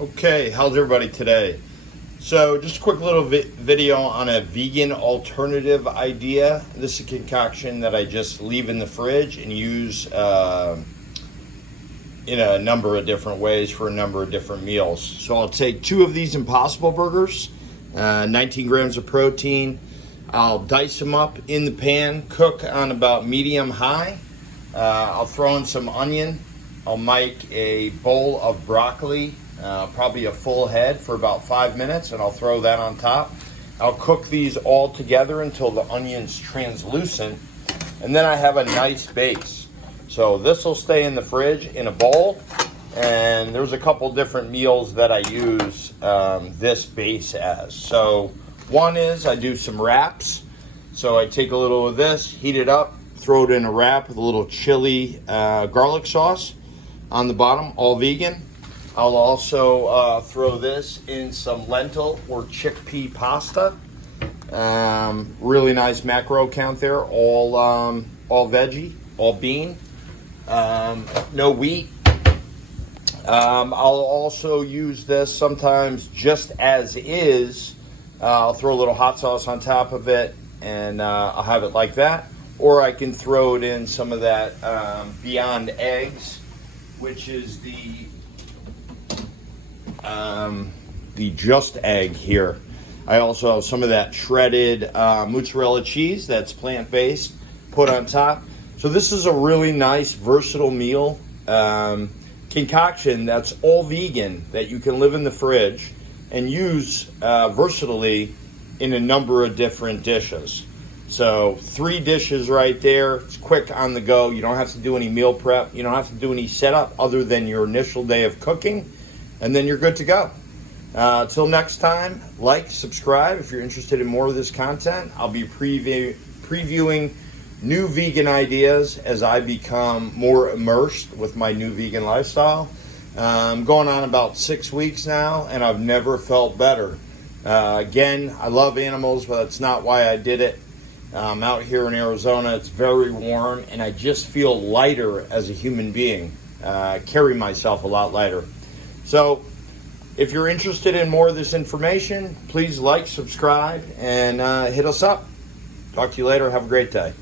Okay, how's everybody today? So just a quick little video on a vegan alternative idea. This is a concoction that I just leave in the fridge and use in a number of different ways for a number of different meals. So I'll take 2 of these Impossible Burgers, 19 grams of protein. I'll dice them up in the pan, cook on about medium high. I'll throw in some onion. I'll make a bowl of broccoli, probably a full head, for about 5 minutes, and I'll throw that on top. I'll cook these all together until the onion's translucent, and then I have a nice base. So this will stay in the fridge in a bowl, and there's a couple different meals that I use this base as. So one is I do some wraps. So I take a little of this, heat it up, throw it in a wrap with a little chili garlic sauce on the bottom, all vegan. I'll also throw this in some lentil or chickpea pasta. Really nice macro count there, all veggie, all bean, no wheat. I'll also use this sometimes just as is. I'll throw a little hot sauce on top of it, and I'll have it like that. Or I can throw it in some of that Beyond Eggs, which is the Just Egg here. I also have some of that shredded mozzarella cheese that's plant-based put on top. So this is a really nice versatile meal concoction that's all vegan, that you can live in the fridge and use versatilely in a number of different dishes. So 3 dishes right there. It's quick on the go. You don't have to do any meal prep. You don't have to do any setup other than your initial day of cooking, and then you're good to go. Till next time, like, subscribe if you're interested in more of this content. I'll be previewing new vegan ideas as I become more immersed with my new vegan lifestyle. I'm going on about 6 weeks now, and I've never felt better. Again, I love animals, but that's not why I did it. Out here in Arizona, it's very warm, and I just feel lighter as a human being. Carry myself a lot lighter. So if you're interested in more of this information, please like, subscribe, and hit us up. Talk to you later. Have a great day.